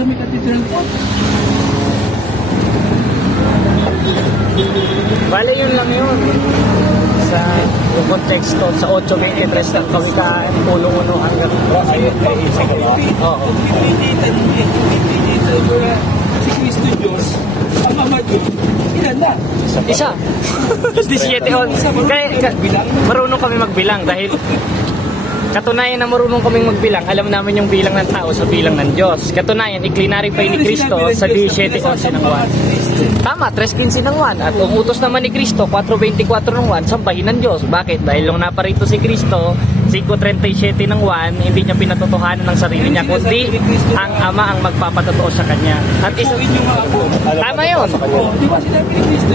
sa may Cathedral po. Bale, yun lang yun. Sa yung konteksto, sa 8:23 ng kawikaan, puno-uno hanggang ayun kay Isa kayo. Oo. Si Cristo Diyos, ang Ama Diyos, ilan na? Isa. 17 on. Kaya marunong kami magbilang dahil katunayan na marunong kaming magbilang, alam namin yung bilang ng tao sa bilang ng Diyos. Katunayan, i-clarify ni Cristo sa 17:11 ng 1. Tama, 3:15 ng 1. At umutos naman ni Cristo, 4:24 ng 1, sambahin ng Diyos. Bakit? Dahil nung naparito si Cristo, 5:37 ng 1, hindi niya pinatotohanan ng sarili niya, kundi ang Ama ang magpapatotoo sa Kanya. At isa, tama yun.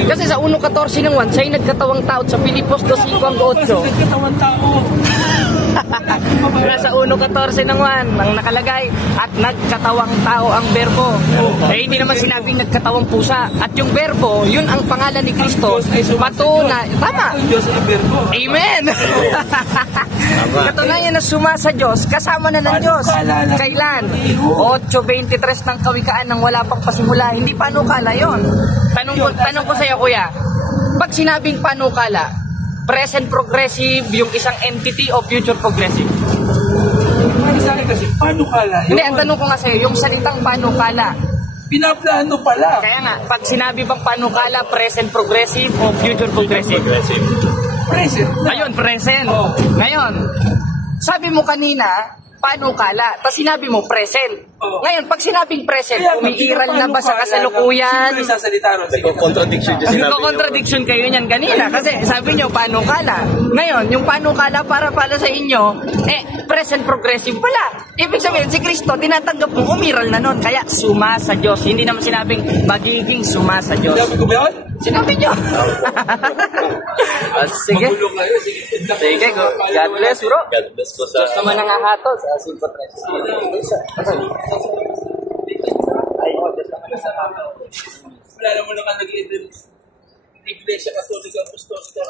Kasi sa 1:14 ng 1, siya'y nagkatawang tao sa Pilipos 2:5-8. Nagkatawang tao. Nasa 1:14 ng 1 ang nakalagay at nagkatawang tao ang berbo. Eh hindi naman sinabing nagkatawang pusa. At yung berbo, yun ang pangalan ni Kristo. Patunay. Tama. Amen. Katunayan na suma sa Diyos, kasama na ng Diyos. Kailan? 8:23 ng kawikaan nang wala pang pasimula. Hindi panukala yun. Tanong ko sa iyo, kuya. Pag sinabing panukala, present progressive yung isang entity o future progressive? Mali sa akin kasi, panukala. Hindi, ang tanong ko nga sa'yo, yung salitang panukala. Pinaplano pala. Kaya nga, pag sinabi bang panukala, present progressive o future progressive? Present na. Ayun, present. Oh. Ngayon, sabi mo kanina, panukala, tapos sinabi mo present. Oh. Ngayon, pag sinabing present, Kaya, umiiral na ba sa kasalukuyan? Sino sasalita ron? Contradiction yung sinabi niyo. Contradiction kayo niyan kanina kasi sabi niyo panukala. Ngayon, yung panukala para sa inyo, present progressive pala. Ibig sabihin, si Kristo, tinatanggap mo, umiral na nun. Kaya, suma sa Diyos. Hindi naman sinabing magiging suma sa Diyos. Sinabi ko ba yun? Sinabi niyo. Sige. Magulo kayo. Sige, God bless, bro. God bless po sa... Diyos naman ang ahatol sa Simple Tres. Wala naman lang nag-i-idol. Iglesia Katolika Apostolika.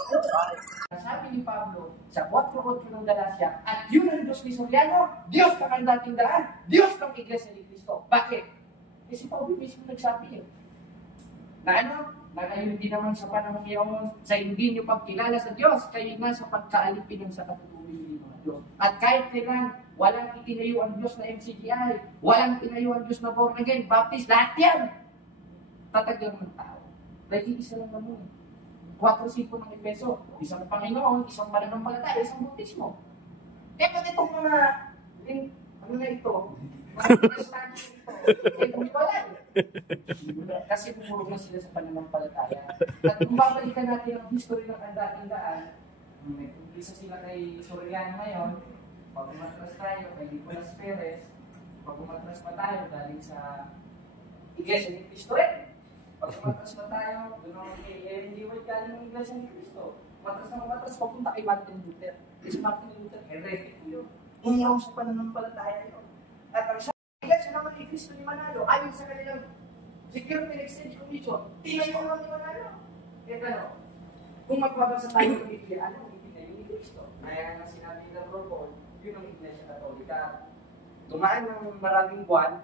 Sabi ni Pablo sa 4:8 ng Galacia, at yun ang Diyos ni Soriano, Diyos ng dating daan, Diyos ng Iglesia ni Cristo. Bakit? Kasi Pablo mismo nagsabi na ano? Na kayo hindi naman sa panahon ngayon sa hindi nyo pagkilala sa Diyos, kayo na sa pagkaalipin ng sa katutuloy ng mga Diyos. At kahit kailan, walang itinayo ang Diyos na MCGI, walang itinayo ang Diyos na born again, Baptist, lahat yan. Tatag lang ng tao. Dahil isa lang naman. 4:5 ng Efeso, isang Panginoon, isang mananampalataya, isang bautismo. Eh, pati itong mga, ano na ito, mga protestante ito, wala. Kasi pumurog na sila sa pananampalataya. At kung babalikan natin ang history ng kandaan-daan, may isa sila kay Soriano ngayon, pag umatras tayo, kay Nicolas Perez, pag umatras pa tayo, galing sa Iglesia ni Cristo rin. Pag umatras na tayo, doon kay Ellen G. White galing ng Iglesia ni Cristo. Umatras, papunta kay Martin Luther. Kasi Martin Luther, heretic yun. Umurong sa pananampalataya yun. At ang Iglesia naman ni Cristo ni Manalo, ayon sa kanilang Security and Exchange Commission, tinayo lang ni Manalo. Kaya ano, kung magbabasa tayo ng Biblia, ano ang itinayo ni Cristo? Kaya nga sinabi ng Lord, yun ang Iglesia Katolika. Dumaan ng maraming buwan,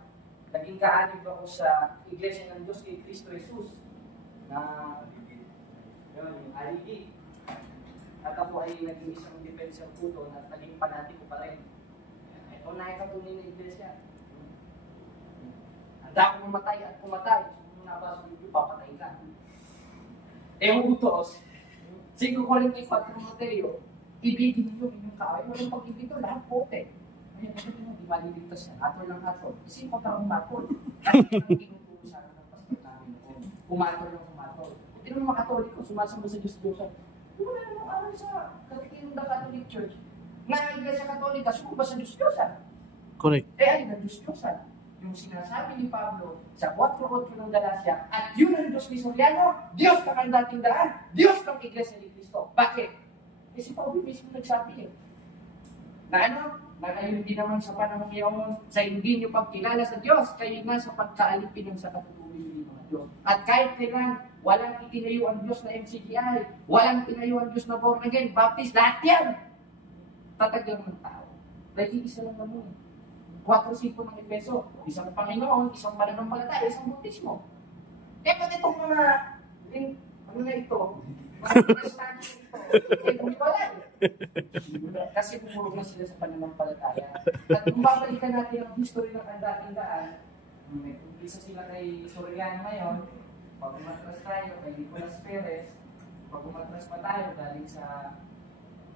naging kaanib ako sa Iglesia ng Diyos kay Cristo Jesus na yun, yung RED. At ako ay naging isang defensor puto at naging panatiko pa rin. Ito na ikatunay ng Iglesia. Handa akong mamatay at pumatay. Kung nabasa ng Biblia, papatay ka. Utos, 5:44 Mateo, ibigin niyo inyong kaaway. Walang pag-ibig ito, lahat pote. Ngayon, di maliligtas yan. Atol ng atol. Kasi kung taong matol, kasi tinutuusan ng pastor namin noon. Kumatol ng kumatol. Kung tinong mga Katoliko, sumasamba sa Diyos-Diyosan. Wala namang aral sa Katikinong ng Catholic Church. Ngayon, Iglesia Katolika, suko ba sa Diyos-Diyosan? Correct. Alin ang Diyos-Diyosan? Yung sinasabi ni Pablo sa 4:8 ng Galacia, at yun ang Diyos ni Soriano, Diyos ng dating daan, Diyos ng Iglesia ni Cristo. Bakit? Kasi Pablo mismo nagsabi na ano? Na kayo hindi naman sa panahon ngayon sa hindi nyo pagkilala sa Diyos, kayo na sa pagkaalipin ng sa katutuloy ng mga Diyos. At kahit kailan, walang itinayo ang Diyos na MCGI, walang itinayo ang Diyos na born again, Baptist, lahat yan. Tatag lang ng tao. Dahil isa lang naman. 4:5 ng Efeso, isang Panginoon, isang pananampalataya, isang bautismo. Eh, pati itong mga, ano na ito, mga protestante ito, eh, wala. Kasi pumurog na sila sa pananampalataya. At kung babalikan natin ang history ng dating daan, isa sila kay Soriano ngayon, pag umatras tayo kay Nicolas Perez, pag umatras pa tayo galing sa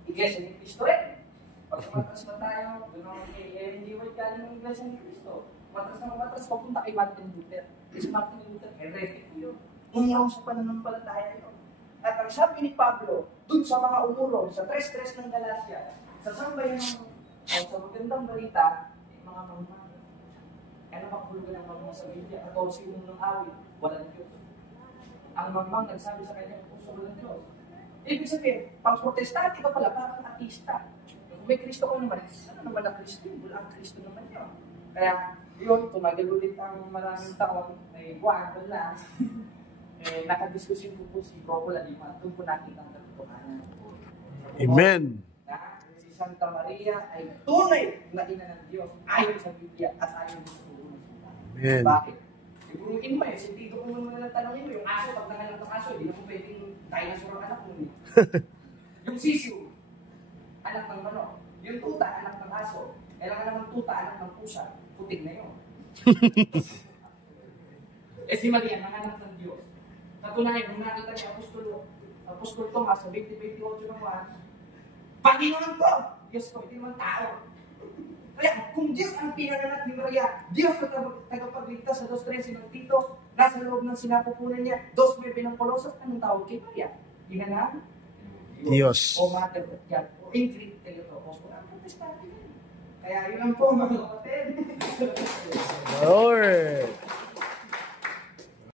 Iglesia ni Cristo rin. Pag umatras pa tayo, doon ako kay Ellen G. White galing ng Iglesia ni Cristo. Umatras, papunta kay Martin Luther. Kasi Martin Luther, heretic yun. Umurong sa pananampalataya yun. At ang sabi ni Pablo, dun sa mga umurong, sa 3:3 ng Galacia, sa sambayan ng, sa magandang balita, mga mamang, ano makahulugan ng mamang sa Biblia? 14 ng awit, walang Diyos. Ang mamang nagsabi sa kanya, puso walang Diyos. Ibig sabihin, pang protestante ka pala, parang artista. Kung may Kristo ko naman, ano naman ang Kristo? Wala ang Kristo naman yun. Kaya, yun, tumagal ulit ang maraming taon, may buwan, wala. Nakadiskusyon po si Procola Lima, doon po nakita ang katotohanan. Amen. Na si Santa Maria ay tunay na ina ng Diyos, ayon sa Biblia at ayon sa Puro. Amen. Bakit? Iguruin mo eh, sentido ko muna lang tanongin mo, yung aso, pag nangalang ng aso, hindi naman pwedeng dinosaur ang anak mo. Yung sisiw, anak ng manok. Yung tuta, anak ng aso. Kailangan naman tuta, anak ng pusa. Putik na yun. Si Maria, nanganak ng Diyos. Katunayan, nung nakita niya Apostol Tomas sa 20:28 ng buwan, Panginoon ko! Diyos ko, hindi naman tao. Kaya kung Diyos ang pinanganak ni Maria, Diyos na tagapagligtas sa 2:13 ng Tito, nasa loob ng sinapupunan niya, 2:9 ng Colossus, anong tawag kay Maria? Ginanang? Diyos. O Mother of God. O in Greek, Theotokos. Ang protestante yun. Kaya yun ang po mga kapatid.